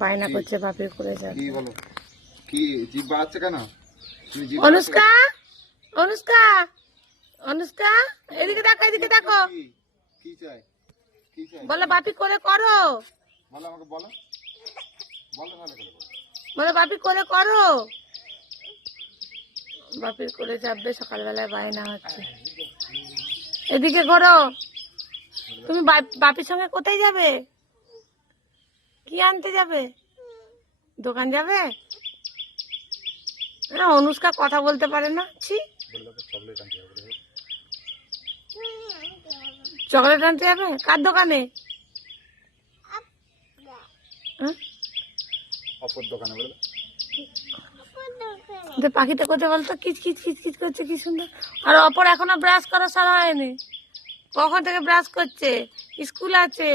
বায়না করছে বাপের করে যাবে। কি বলো, কি জিভ বাড়াচ্ছে কেন? অনুষ্কা, অনুষ্কা, অনুষ্কা, এদিকে দেখো, এদিকে দেখো। কি চাই, কি চাই বলো বাপি করে করো, বলো আমাকে, বলো বলো, ভালো করে বলো। বলো বাপি করে করো। বাপির করে যাবে, সকালবেলায় বায়না হচ্ছে। এদিকে করো। তুমি বাপির সঙ্গে কোথায় যাবে? কি আনতে যাবে? দোকান যাবে? না, অনুষ্কা কথা বলতে পারে না। ছি, চকলেট আনতে যাবে? কার দোকানে? অপর দোকানে বলে পাখিটা কোথায় বলতো? কিচ কিচ কিচ কিচ করছে, কি সুন্দর। আর অপর এখনো ব্রাশ করা সারা হয়নি। কখন থেকে ব্রাশ করছে? স্কুল আছে।